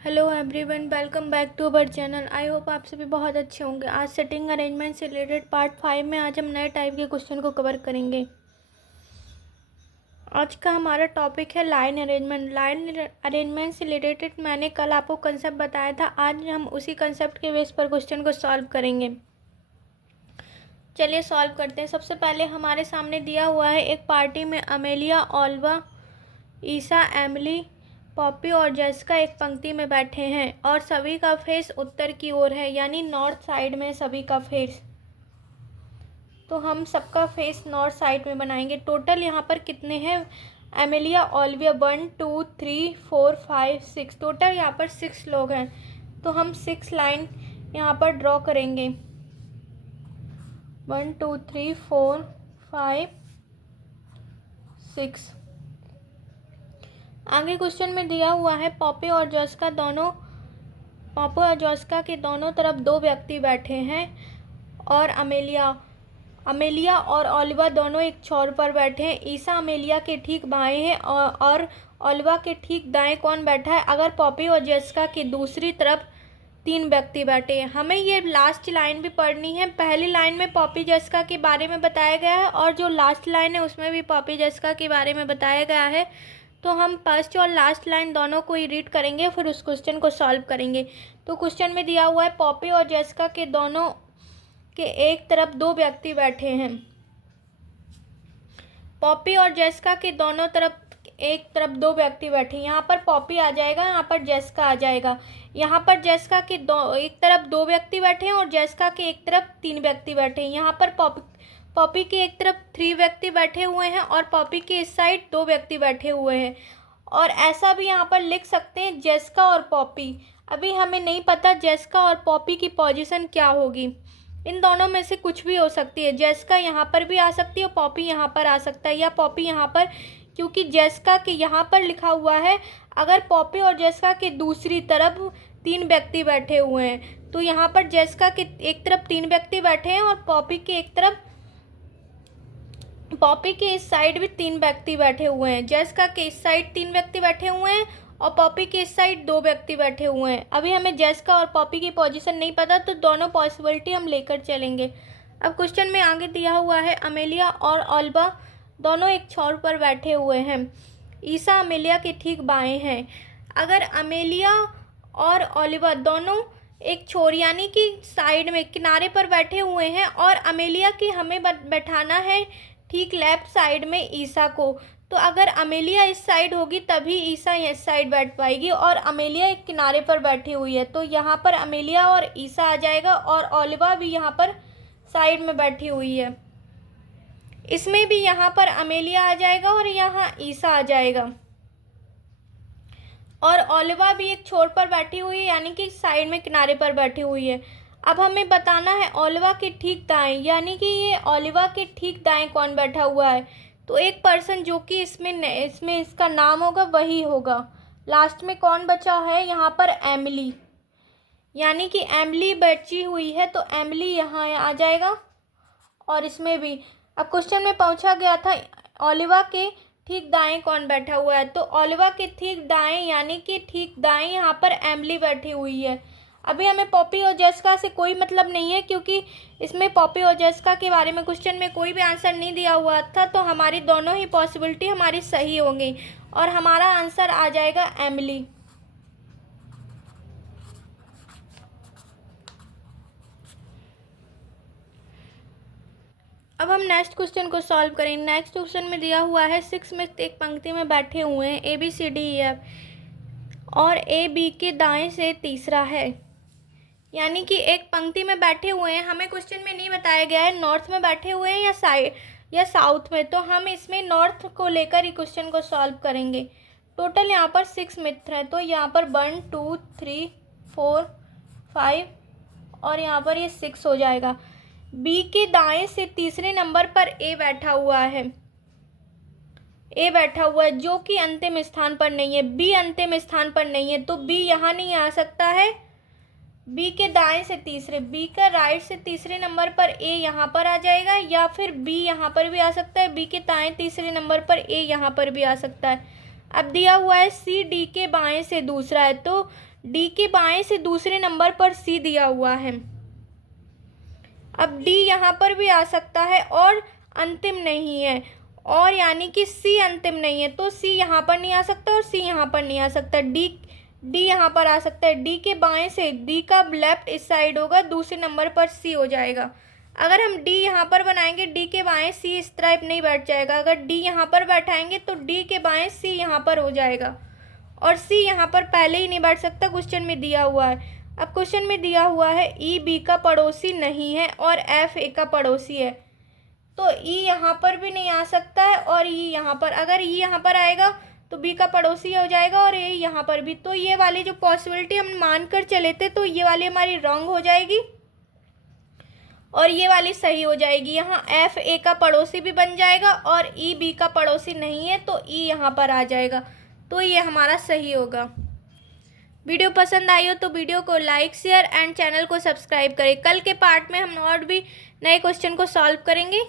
Hello everyone, welcome back to our channel. I hope आप सभी बहुत अच्छे होंगे। आज सेटिंग अरेंजमेंट से रिलेटेड पार्ट 5 में आज हम नए टाइप के क्वेश्चन को कवर करेंगे। आज का हमारा टॉपिक है लाइन अरेंजमेंट। लाइन अरेंजमेंट से रिलेटेड मैंने कल आपको कंसेप्ट बताया था। आज हम उसी कंसेप्ट के बेस पर क्वेश्चन को सॉल्व करेंगे। चलिए सॉल्व करते हैं। सबसे पहले हमारे सामने दिया हुआ है एक पार्टी में अमेलिया, ओल्वा, ईसा, एमिली, पॉपी और जेसिका एक पंक्ति में बैठे हैं और सभी का फेस उत्तर की ओर है, यानी नॉर्थ साइड में सभी का फेस। तो हम सबका फेस नॉर्थ साइड में बनाएंगे। टोटल यहाँ पर कितने हैं? एमिलिया, ओल्विया 1 2 3 4 5 6, टोटल यहाँ पर 6 लोग हैं। तो हम 6 लाइन यहाँ पर ड्रॉ करेंगे। 1 2 3 4 5 6। आगे क्वेश्चन में दिया हुआ है पॉपी और जॉस्का के दोनों तरफ 2 व्यक्ति बैठे हैं और अमेलिया और ओलिवा दोनों एक छोर पर बैठे हैं। ईसा अमेलिया के ठीक बाएं हैं और ओलिवा के ठीक दाएं कौन बैठा है? अगर पॉपी और जेसिका की दूसरी तरफ 3 व्यक्ति बैठे हैं। हमें ये लास्ट लाइन भी पढ़नी है। पहली लाइन में पॉपी जेसिका के बारे में बताया गया है और जो लास्ट लाइन है उसमें भी पॉपी जेसिका के बारे में बताया गया है। तो हम फर्स्ट और लास्ट लाइन दोनों को ही रीड करेंगे, फिर उस क्वेश्चन को सॉल्व करेंगे। तो क्वेश्चन में दिया हुआ है पॉपी और जेसिका के दोनों के एक तरफ 2 व्यक्ति बैठे हैं। पॉपी और जेसिका के दोनों तरफ एक तरफ 2 व्यक्ति बैठे हैं। यहाँ पर पॉपी आ जाएगा, यहाँ पर जेसिका आ जाएगा। यहाँ पर जेसिका के एक तरफ 2 व्यक्ति बैठे हैं और जेसिका के एक तरफ 3 व्यक्ति बैठे हैं। यहाँ पर पॉपी के एक तरफ 3 व्यक्ति बैठे हुए हैं और पॉपी के इस साइड 2 व्यक्ति बैठे हुए हैं। और ऐसा भी यहाँ पर लिख सकते हैं जेसिका और पॉपी। अभी हमें नहीं पता जेसिका और पॉपी की पोजीशन क्या होगी। इन दोनों में से कुछ भी हो सकती है। जेसिका यहाँ पर भी आ सकती है और पॉपी यहाँ पर आ सकता है, या पॉपी यहाँ पर, क्योंकि जेसिका के यहाँ पर लिखा हुआ है अगर पॉपी और जेसिका के दूसरी तरफ 3 व्यक्ति बैठे हुए हैं। तो यहाँ पर जेसिका के एक तरफ 3 व्यक्ति बैठे हैं और पॉपी के इस साइड भी 3 व्यक्ति बैठे हुए हैं। जेसिका के इस साइड 3 व्यक्ति बैठे हुए हैं और पॉपी के इस साइड 2 व्यक्ति बैठे हुए हैं। अभी हमें जेसिका और पॉपी की पोजीशन नहीं पता, तो दोनों पॉसिबिलिटी हम लेकर चलेंगे। अब क्वेश्चन में आगे दिया हुआ है अमेलिया और ओल्वा दोनों एक छोर पर बैठे हुए हैं। ईसा अमेलिया के ठीक बाएं हैं। अगर अमेलिया और ओलिवा दोनों एक छोर यानी कि साइड में किनारे पर बैठे हुए हैं और अमेलिया की हमें बैठाना है ठीक लेफ्ट साइड में ईसा को, तो अगर अमेलिया इस साइड होगी तभी ईसा इस साइड बैठ पाएगी और अमेलिया एक किनारे पर बैठी हुई है, तो यहाँ पर अमेलिया और ईसा आ जाएगा और ओलिवा भी यहाँ पर साइड में बैठी हुई है। इसमें भी यहाँ पर अमेलिया आ जाएगा और यहाँ ईसा आ जाएगा और ओलिवा भी एक छोर पर बैठी हुई है, यानी कि साइड में किनारे पर बैठी हुई है। अब हमें बताना है ओलिवा के ठीक दाएं, यानी कि ये ओलिवा के ठीक दाएं कौन बैठा हुआ है। तो एक पर्सन जो कि इसमें इसका नाम होगा वही होगा। लास्ट में कौन बचा है? यहाँ पर एमिली, यानी कि एमिली बची हुई है, तो एमिली यहाँ आ जाएगा और इसमें भी। अब क्वेश्चन में पूछा गया था ओलिवा के ठीक दाएं कौन बैठा हुआ है, तो ओलिवा के ठीक दाएं यानी कि ठीक दाएं यहाँ पर एमिली बैठी हुई है। अभी हमें पॉपी और जेसिका से कोई मतलब नहीं है, क्योंकि इसमें पॉपी और जेसिका के बारे में क्वेश्चन में कोई भी आंसर नहीं दिया हुआ था, तो हमारी दोनों ही पॉसिबिलिटी हमारी सही होंगी और हमारा आंसर आ जाएगा एमिली। अब हम नेक्स्ट क्वेश्चन को सॉल्व करेंगे। नेक्स्ट क्वेश्चन में दिया हुआ है 6 में एक पंक्ति में बैठे हुए हैं ABCDEF और AB के दाएं से तीसरा है, यानी कि एक पंक्ति में बैठे हुए हैं। हमें क्वेश्चन में नहीं बताया गया है नॉर्थ में बैठे हुए हैं या साउथ में, तो हम इसमें नॉर्थ को लेकर ही क्वेश्चन को सॉल्व करेंगे। टोटल यहाँ पर 6 मित्र हैं, तो यहाँ पर 1 2 3 4 5 और यहाँ पर ये 6 हो जाएगा। बी के दाएं से तीसरे नंबर पर ए बैठा हुआ है, जो कि अंतिम स्थान पर नहीं है। बी अंतिम स्थान पर नहीं है, तो बी यहाँ नहीं आ सकता है। बी के दाएं से तीसरे, बी का राइट से तीसरे नंबर पर ए यहाँ पर आ जाएगा, या फिर बी यहाँ पर भी आ सकता है। बी के दाएं तीसरे नंबर पर ए यहाँ पर भी आ सकता है। अब दिया हुआ है सी डी के बाएं से दूसरा है, तो डी के बाएं से दूसरे नंबर पर सी दिया हुआ है। अब डी यहाँ पर भी आ सकता है और अंतिम नहीं है, और यानी कि सी अंतिम नहीं है, तो सी यहाँ पर नहीं आ सकता और सी यहाँ पर नहीं आ सकता। डी यहाँ पर आ सकता है। डी के बाएं से, डी का लेफ्ट इस साइड होगा, दूसरे नंबर पर सी हो जाएगा। अगर हम डी यहाँ पर बनाएंगे, डी के बाएं सी इस तरफ नहीं बैठ जाएगा। अगर डी यहाँ पर बैठाएंगे तो डी के बाएं सी यहाँ पर हो जाएगा, और सी यहाँ पर पहले ही नहीं बैठ सकता, क्वेश्चन में दिया हुआ है। अब क्वेश्चन में दिया हुआ है ई बी का पड़ोसी नहीं है और एफ ए का पड़ोसी है, तो ई यहाँ पर भी नहीं आ सकता है और ई यहाँ पर, अगर ई यहाँ पर आएगा तो बी का पड़ोसी हो जाएगा और ए यहाँ पर भी। तो ये वाली जो पॉसिबिलिटी हम मानकर चले थे, तो ये वाली हमारी रॉन्ग हो जाएगी और ये वाली सही हो जाएगी। यहाँ एफ ए का पड़ोसी भी बन जाएगा और ई बी का पड़ोसी नहीं है, तो ई यहाँ पर आ जाएगा, तो ये हमारा सही होगा। वीडियो पसंद आई हो तो वीडियो को लाइक, शेयर एंड चैनल को सब्सक्राइब करें। कल के पार्ट में हम और भी नए क्वेश्चन को सॉल्व करेंगे।